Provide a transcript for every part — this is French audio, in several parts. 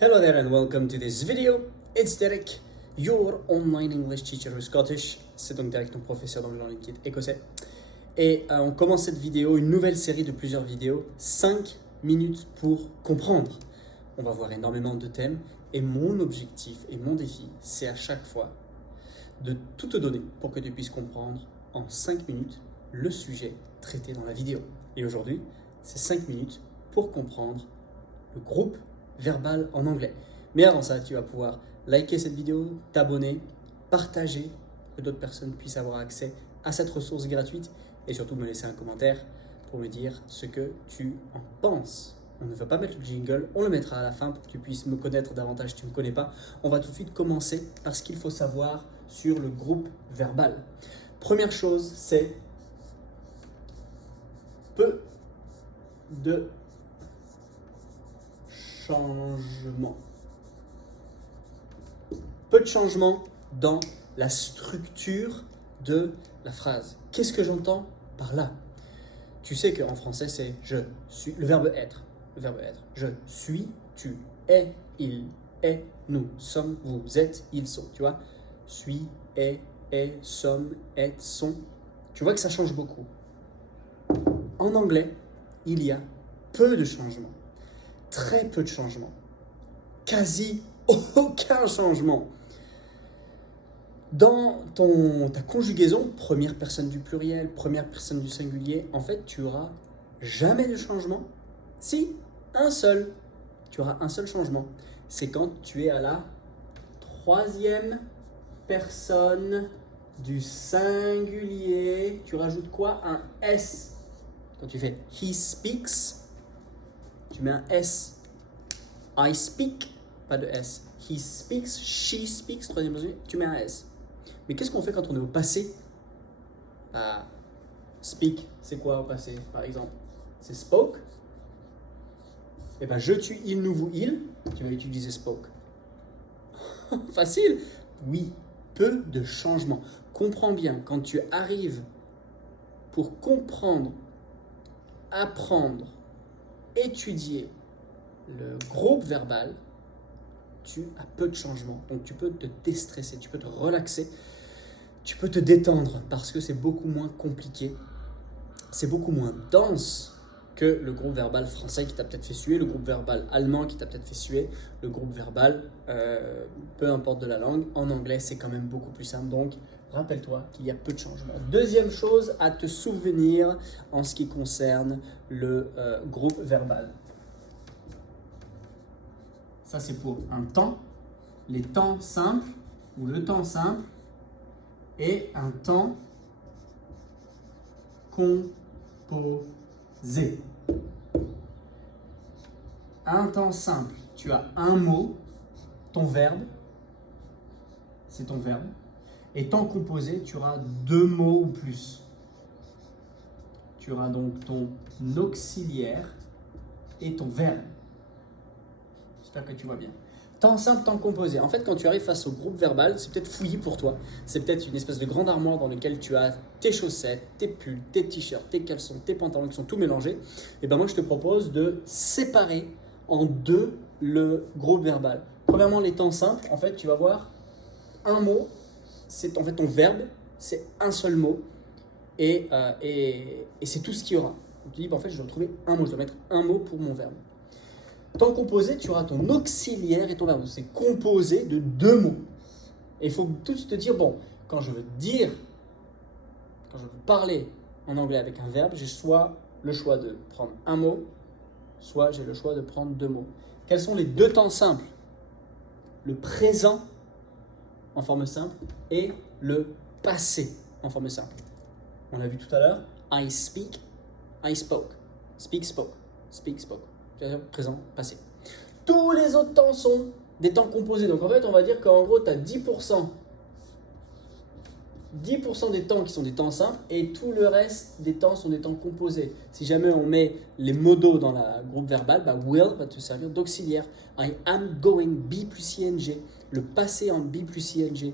Hello there and welcome to this video. It's Derek, your online English teacher who's Scottish. C'est donc Derek, ton professeur d'anglais en ligne qui est écossais. Et on commence cette vidéo, une nouvelle série de plusieurs vidéos, 5 minutes pour comprendre. On va voir énormément de thèmes et mon objectif et mon défi, c'est à chaque fois de tout te donner pour que tu puisses comprendre en 5 minutes le sujet traité dans la vidéo. Et aujourd'hui, c'est 5 minutes pour comprendre le groupe verbal en anglais. Mais avant ça, tu vas pouvoir liker cette vidéo, t'abonner, partager pour que d'autres personnes puissent avoir accès à cette ressource gratuite et surtout me laisser un commentaire pour me dire ce que tu en penses. On ne va pas mettre le jingle, on le mettra à la fin pour que tu puisses me connaître davantage si tu ne me connais pas. On va tout de suite commencer par ce qu'il faut savoir sur le groupe verbal. Première chose, c'est peu de changement. Peu de changement dans la structure de la phrase. Qu'est-ce que j'entends par là? Tu sais qu'en français, c'est je suis, le verbe être. Le verbe être. Je suis, tu es, il est, nous sommes, vous êtes, ils sont. Tu vois? Suis, est, sommes, êtes, sont. Tu vois que ça change beaucoup. En anglais, il y a peu de changements. Très peu de changements. Quasi aucun changement. Dans ta conjugaison, première personne du pluriel, première personne du singulier, en fait, tu auras jamais de changement. Si, un seul. Tu auras un seul changement. C'est quand tu es à la troisième personne du singulier. Tu rajoutes quoi? Un S. Quand tu fais he speaks, tu mets un S. I speak, pas de S. He speaks, she speaks, troisième personne, tu mets un S. Mais qu'est-ce qu'on fait quand on est au passé? Speak, c'est quoi au passé, par exemple? C'est spoke. Et ben je, tu, il, nous, vous, il. Tu vas utiliser spoke. Facile? Oui, peu de changements. Comprends bien, quand tu arrives pour comprendre, apprendre, étudier le groupe verbal, tu as peu de changements. Donc tu peux te déstresser, tu peux te relaxer, tu peux te détendre parce que c'est beaucoup moins compliqué, c'est beaucoup moins dense que le groupe verbal français qui t'a peut-être fait suer, le groupe verbal allemand qui t'a peut-être fait suer, le groupe verbal, peu importe de la langue, en anglais c'est quand même beaucoup plus simple. Donc rappelle-toi qu'il y a peu de changements. Deuxième chose à te souvenir en ce qui concerne le groupe verbal. Ça, c'est pour un temps, les temps simples ou le temps simple et un temps composé. Un temps simple, tu as un mot, ton verbe, c'est ton verbe. Et temps composé, tu auras deux mots ou plus. Tu auras donc ton auxiliaire et ton verbe. J'espère que tu vois bien. Temps simple, temps composé. En fait, quand tu arrives face au groupe verbal, c'est peut-être fouillis pour toi. C'est peut-être une espèce de grande armoire dans laquelle tu as tes chaussettes, tes pulls, tes t-shirts, tes caleçons, tes pantalons qui sont tout mélangés. Et ben moi, je te propose de séparer en deux le groupe verbal. Premièrement, les temps simples. En fait, tu vas voir un mot. C'est en fait ton verbe. C'est un seul mot. Et c'est tout ce qu'il y aura. Donc, tu dis, ben, en fait, je dois trouver un mot. Je dois mettre un mot pour mon verbe. Temps composé, tu auras ton auxiliaire et ton verbe. C'est composé de deux mots. Et il faut tout de suite te dire, bon, quand je veux dire, quand je veux parler en anglais avec un verbe, j'ai soit le choix de prendre un mot, soit j'ai le choix de prendre deux mots. Quels sont les deux temps simples? Le présent en forme simple et le passé en forme simple. On l'a vu tout à l'heure, I speak, I spoke. Speak, spoke. Speak, spoke. Présent, passé. Tous les autres temps sont des temps composés. Donc en fait, on va dire qu'en gros, tu as 10% des temps qui sont des temps simples et tout le reste des temps sont des temps composés. Si jamais on met les modos dans le groupe verbal, bah will va te servir d'auxiliaire. I am going, be plus ing. Le passé en be plus ing.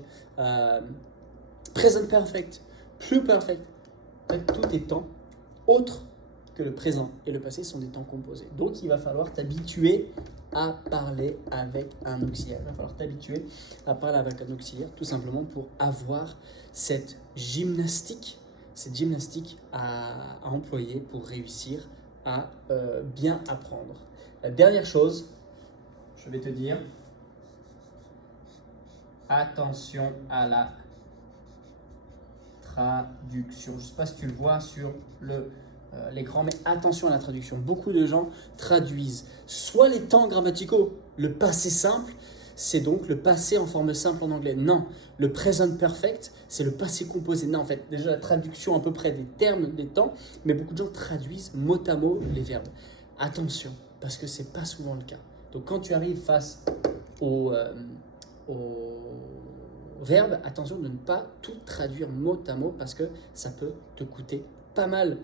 Present perfect, plus perfect. En fait, tout est temps autre que que le présent et le passé sont des temps composés. Donc, il va falloir t'habituer à parler avec un auxiliaire. Il va falloir t'habituer à parler avec un auxiliaire, tout simplement pour avoir cette gymnastique à employer pour réussir à bien apprendre. La dernière chose, je vais te dire, attention à la traduction. Je ne sais pas si tu le vois sur l'écran, mais attention à la traduction. Beaucoup de gens traduisent soit les temps grammaticaux, le passé simple, c'est donc le passé en forme simple en anglais. Non, le present perfect, c'est le passé composé. Non, en fait, déjà la traduction à peu près des termes, des temps, mais beaucoup de gens traduisent mot à mot les verbes. Attention, parce que ce n'est pas souvent le cas. Donc quand tu arrives face au verbe, attention de ne pas tout traduire mot à mot parce que ça peut te coûter pas mal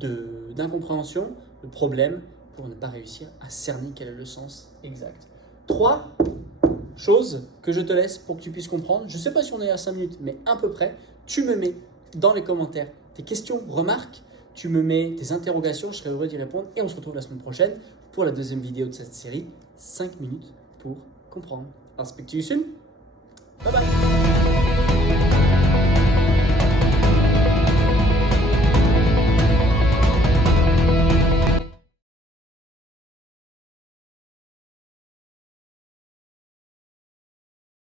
d'incompréhension, de problèmes pour ne pas réussir à cerner quel est le sens exact. 3 choses que je te laisse pour que tu puisses comprendre. Je ne sais pas si on est à 5 minutes, mais à peu près. Tu me mets dans les commentaires tes questions, remarques, tu me mets tes interrogations, je serai heureux d'y répondre et on se retrouve la semaine prochaine pour la deuxième vidéo de cette série, 5 minutes pour comprendre. I'll speak to you soon. Bye bye.